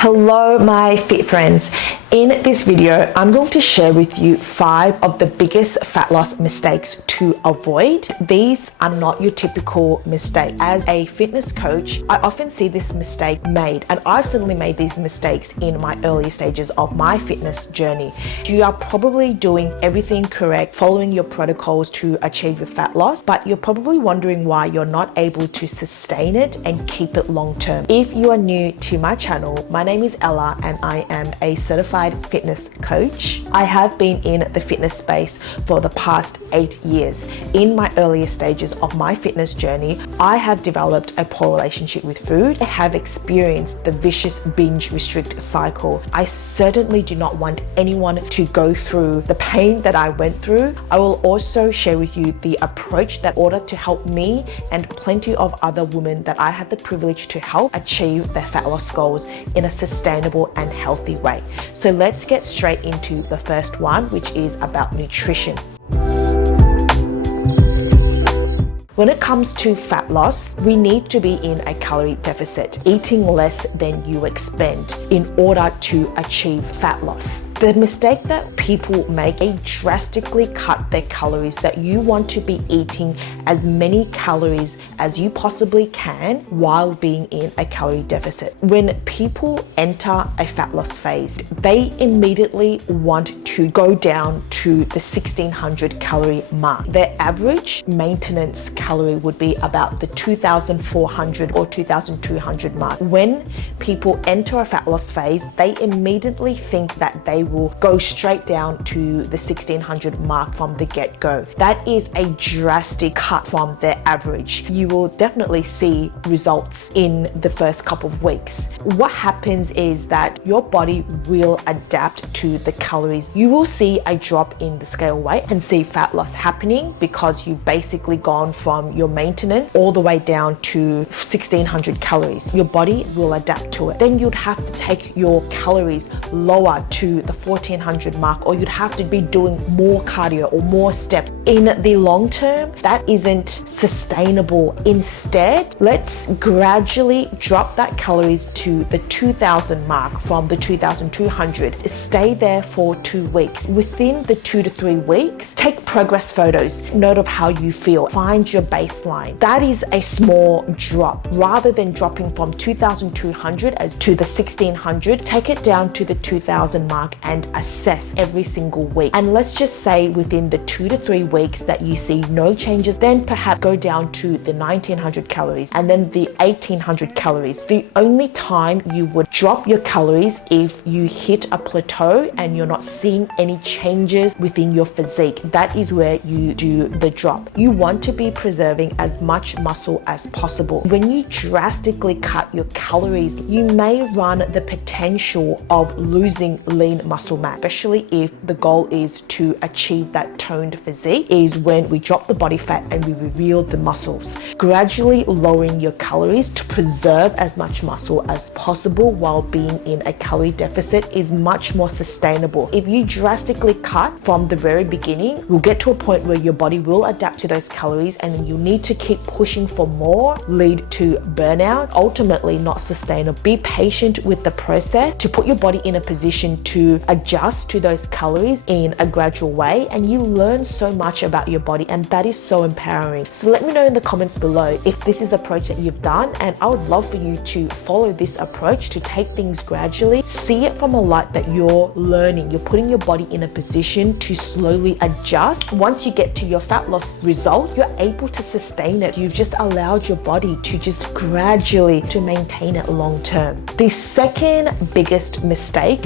Hello my fit friends. In this video, I'm going to share with you 5 of the biggest fat loss mistakes to avoid. These are not your typical mistake. As a fitness coach, I often see this mistake made, and I've certainly made these mistakes in my early stages of my fitness journey. You are probably doing everything correct, following your protocols to achieve your fat loss, but you're probably wondering why you're not able to sustain it and keep it long term. If you are new to my channel, my name is Ella and I am a certified fitness coach. I have been in the fitness space for the past 8 years. In my earlier stages of my fitness journey, I have developed a poor relationship with food. I have experienced the vicious binge restrict cycle. I certainly do not want anyone to go through the pain that I went through. I will also share with you the approach that in order to help me and plenty of other women that I had the privilege to help achieve their fat loss goals in a sustainable and healthy way. So let's get straight into the first one, which is about nutrition. When it comes to fat loss, we need to be in a calorie deficit, eating less than you expend in order to achieve fat loss. The mistake that people make is drastically cut their calories, that you want to be eating as many calories as you possibly can while being in a calorie deficit. When people enter a fat loss phase, they immediately want to go down to the 1600 calorie mark. Their average maintenance calorie would be about the 2400 or 2200 mark. When people enter a fat loss phase, they immediately think that they will go straight down to the 1600 mark from the get-go. That is a drastic cut from their average. You will definitely see results in the first couple of weeks. What happens is that your body will adapt to the calories. You will see a drop in the scale weight and see fat loss happening because you've basically gone from your maintenance all the way down to 1600 calories. Your body will adapt to it. Then you'd have to take your calories lower to the 1400 mark, or you'd have to be doing more cardio or more steps. In the long term, that isn't sustainable. Instead, let's gradually drop that calories to the 2000 mark from the 2200. Stay there for 2 weeks. Within the 2 to 3 weeks, take progress photos. Note of how you feel. Find your baseline. That is a small drop. Rather than dropping from 2200 to the 1600, take it down to the 2000 mark and assess every single week. And let's just say within the 2 to 3 weeks that you see no changes, then perhaps go down to the 1900 calories and then the 1800 calories. The only time you would drop your calories if you hit a plateau and you're not seeing any changes within your physique. That is where you do the drop. You want to be preserving as much muscle as possible. When you drastically cut your calories, you may run the potential of losing lean muscle mass, especially if the goal is to achieve that toned physique, is when we drop the body fat and we reveal the muscles. Gradually lowering your calories to preserve as much muscle as possible while being in a calorie deficit is much more sustainable. If you drastically cut from the very beginning, you'll get to a point where your body will adapt to those calories and then you need to keep pushing for more, lead to burnout, ultimately not sustainable. Be patient with the process to put your body in a position to adjust to those calories in a gradual way, and you learn so much about your body, and that is so empowering. So let me know in the comments below if this is the approach that you've done, and I would love for you to follow this approach, to take things gradually. See it from a light that you're learning. You're putting your body in a position to slowly adjust. Once you get to your fat loss result, you're able to sustain it. You've just allowed your body to just gradually to maintain it long term. The second biggest mistake,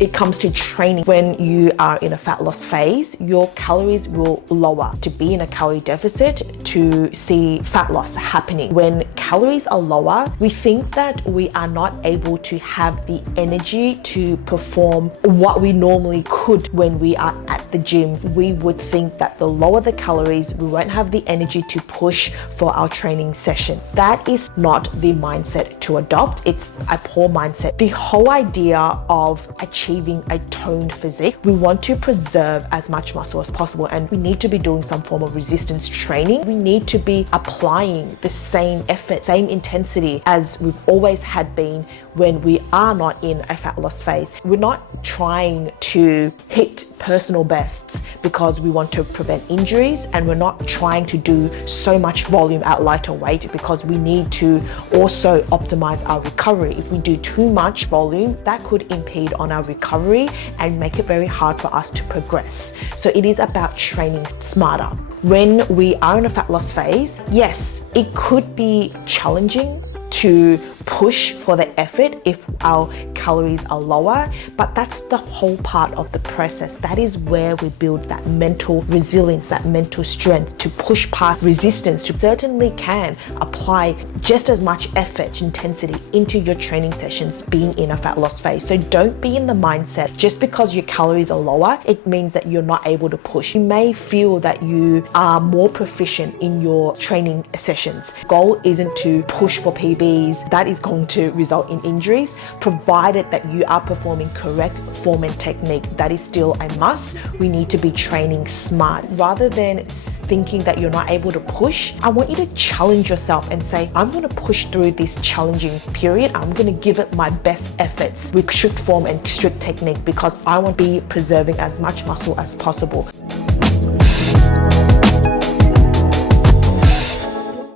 it comes to training. When you are in a fat loss phase, your calories will lower. To be in a calorie deficit, to see fat loss happening. When calories are lower, we think that we are not able to have the energy to perform what we normally could when we are at the gym. We would think that the lower the calories, we won't have the energy to push for our training session. That is not the mindset to adopt. It's a poor mindset. The whole idea of achieving a toned physique, we want to preserve as much muscle as possible, and we need to be doing some form of resistance training. We need to be applying the same effort, same intensity as we've always had been when we are not in a fat loss phase. We're not trying to hit personal bests because we want to prevent injuries, and we're not trying to do so much volume at lighter weight because we need to also optimize our recovery. If we do too much volume, that could impede on our recovery and make it very hard for us to progress. So it is about training smarter. When we are in a fat loss phase, yes, it could be challenging to push for the effort if our calories are lower, but that's the whole part of the process. That is where we build that mental resilience, that mental strength to push past resistance. You certainly can apply just as much effort, intensity into your training sessions being in a fat loss phase. So don't be in the mindset just because your calories are lower, it means that you're not able to push. You may feel that you are more proficient in your training sessions. Goal isn't to push for PBs. That is going to result in injuries, provided that you are performing correct form and technique. That is still a must. We need to be training smart. Rather than thinking that you're not able to push, I want you to challenge yourself and say, I'm going to push through this challenging period. I'm going to give it my best efforts with strict form and strict technique because I want to be preserving as much muscle as possible.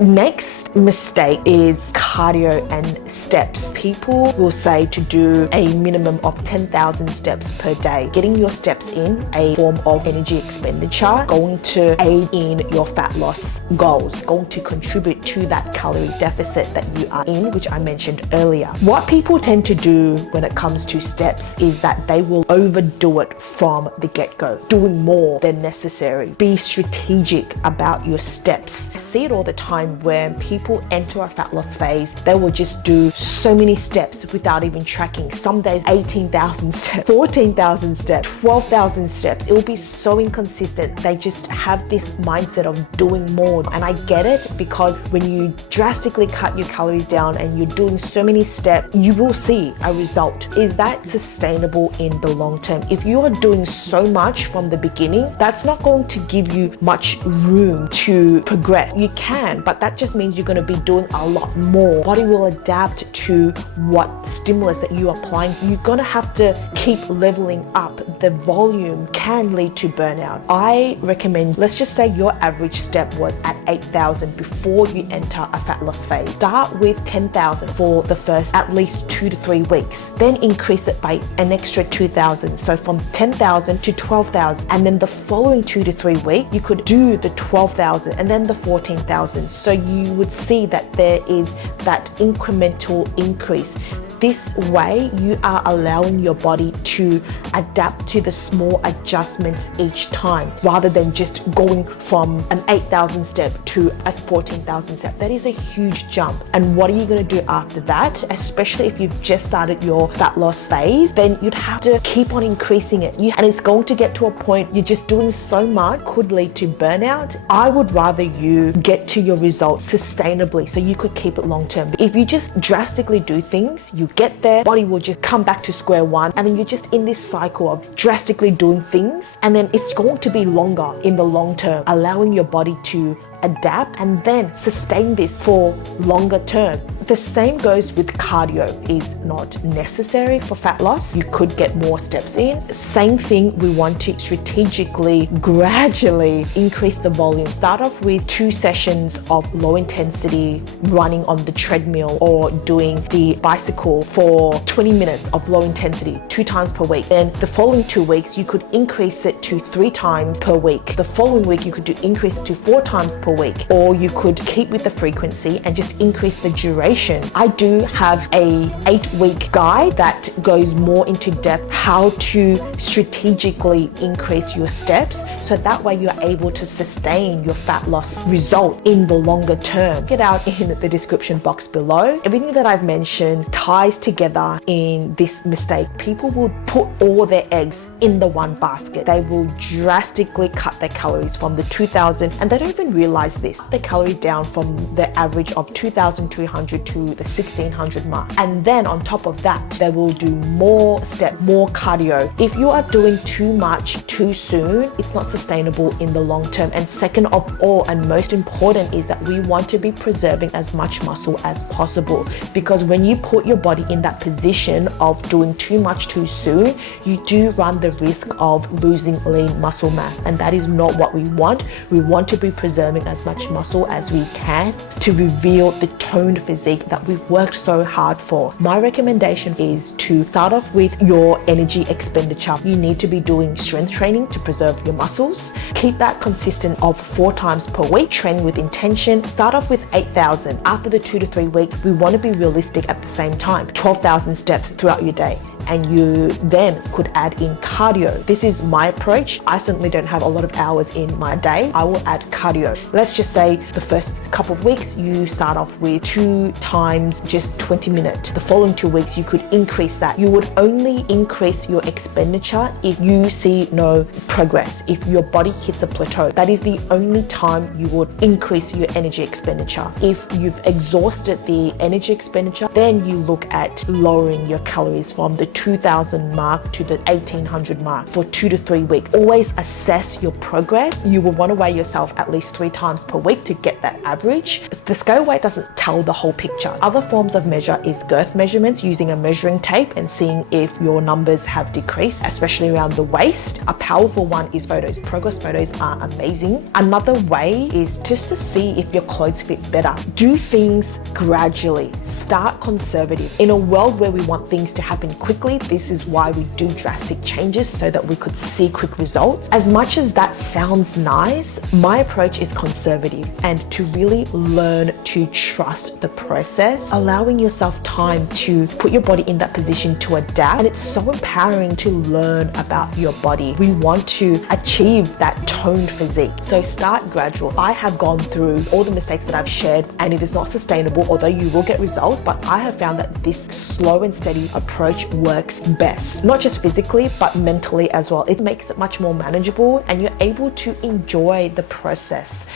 Next mistake is cardio and steps. People will say to do a minimum of 10,000 steps per day. Getting your steps in, a form of energy expenditure, going to aid in your fat loss goals, going to contribute to that calorie deficit that you are in, which I mentioned earlier. What people tend to do when it comes to steps is that they will overdo it from the get-go, doing more than necessary. Be strategic about your steps. I see it all the time when people enter a fat loss phase, they will just do so many steps without even tracking. Some days 18,000 steps, 14,000 steps, 12,000 steps. It will be so inconsistent. They just have this mindset of doing more. And I get it, because when you drastically cut your calories down and you're doing so many steps, you will see a result. Is that sustainable in the long term? If you are doing so much from the beginning, that's not going to give you much room to progress. You can, but that just means you're going to be doing a lot more. Body will adapt to what stimulus that you're applying. You're going to have to keep leveling up. The volume can lead to burnout. I recommend, let's just say your average step was at 8,000 before you enter a fat loss phase. Start with 10,000 for the first at least 2 to 3 weeks. Then increase it by an extra 2,000. So from 10,000 to 12,000. And then the following 2 to 3 weeks, you could do the 12,000 and then the 14,000. So you would see that there is that incremental increase. This way, you are allowing your body to adapt to the small adjustments each time, rather than just going from an 8,000 step to a 14,000 step. That is a huge jump. And what are you going to do after that? Especially if you've just started your fat loss phase, then you'd have to keep on increasing it. And it's going to get to a point you're just doing so much, could lead to burnout. I would rather you get to your results sustainably so you could keep it long term. If you just drastically do things, you get there, body will just come back to square one, and then you're just in this cycle of drastically doing things, and then it's going to be longer in the long term, allowing your body to adapt and then sustain this for longer term. The same goes with cardio. Is not necessary for fat loss. You could get more steps in. Same thing, we want to strategically, gradually increase the volume. Start off with 2 sessions of low intensity running on the treadmill or doing the bicycle for 20 minutes of low intensity 2 times per week. Then the following 2 weeks, you could increase it to 3 times per week. The following week, you could increase it to 4 times per week, or you could keep with the frequency and just increase the duration. I do have a 8-week guide that goes more into depth how to strategically increase your steps, so that way you're able to sustain your fat loss result in the longer term. Check it out in the description box below. Everything that I've mentioned ties together in this mistake. People will put all their eggs in the one basket. They will drastically cut their calories from the 2,000, and they don't even realize this. The calories down from the average of 2,200 to the 1600 mark. And then on top of that, they will do more steps, more cardio. If you are doing too much too soon, it's not sustainable in the long term. And second of all, and most important, is that we want to be preserving as much muscle as possible, because when you put your body in that position of doing too much too soon, you do run the risk of losing lean muscle mass, and that is not what we want. We want to be preserving as much muscle as we can to reveal the toned physique that we've worked so hard for. My recommendation is to start off with your energy expenditure. You need to be doing strength training to preserve your muscles. Keep that consistent of 4 times per week. Train with intention. Start off with 8,000. After the 2 to 3 weeks, we want to be realistic at the same time. 12,000 steps throughout your day. And you then could add in cardio. This is my approach. I certainly don't have a lot of hours in my day. I will add cardio. Let's just say the first couple of weeks you start off with 2 times just 20 minutes. The following 2 weeks you could increase that. You would only increase your expenditure if you see no progress, if your body hits a plateau. That is the only time you would increase your energy expenditure. If you've exhausted the energy expenditure, then you look at lowering your calories from the 2000 mark to the 1800 mark for 2 to 3 weeks. Always assess your progress. You will want to weigh yourself at least 3 times per week to get that average. The scale weight doesn't tell the whole picture. Other forms of measure is girth measurements using a measuring tape and seeing if your numbers have decreased, especially around the waist. A powerful one is photos. Progress photos are amazing. Another way is just to see if your clothes fit better. Do things gradually. Start conservative. In a world where we want things to happen quickly, this is why we do drastic changes, so that we could see quick results. As much as that sounds nice, my approach is conservative and to really learn to trust the process, allowing yourself time to put your body in that position to adapt. And it's so empowering to learn about your body. We want to achieve that toned physique. So start gradual. I have gone through all the mistakes that I've shared, and it is not sustainable, although you will get results, but I have found that this slow and steady approach works best, not just physically but mentally as well. It makes it much more manageable and you're able to enjoy the process.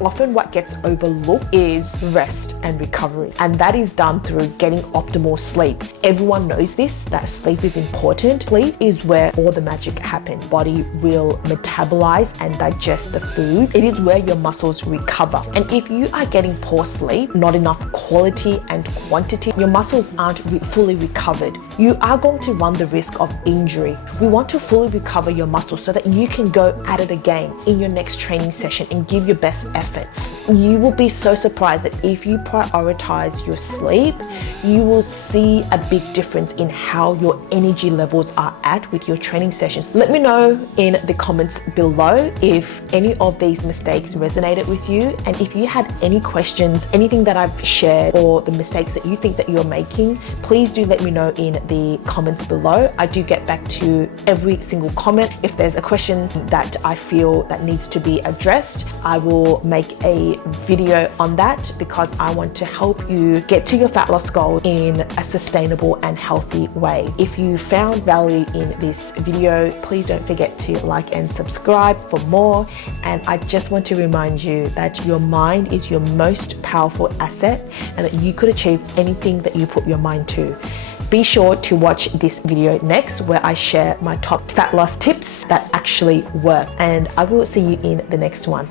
Often what gets overlooked is rest and recovery, and that is done through getting optimal sleep. Everyone knows this, that sleep is important. Sleep is where all the magic happens. Body will metabolize and digest the food. It is where your muscles recover. And if you are getting poor sleep, not enough quality and quantity, your muscles aren't fully recovered. You are going to run the risk of injury. We want to fully recover your muscles so that you can go at it again in your next training session and give your best effort. You will be so surprised that if you prioritize your sleep, you will see a big difference in how your energy levels are at with your training sessions. Let me know in the comments below if any of these mistakes resonated with you, and if you had any questions, anything that I've shared, or the mistakes that you think that you're making, please do let me know in the comments below. I do get back to every single comment. If there's a question that I feel that needs to be addressed, I will make a video on that, because I want to help you get to your fat loss goal in a sustainable and healthy way. If you found value in this video, please don't forget to like and subscribe for more. And I just want to remind you that your mind is your most powerful asset, and that you could achieve anything that you put your mind to. Be sure to watch this video next, where I share my top fat loss tips that actually work, and I will see you in the next one.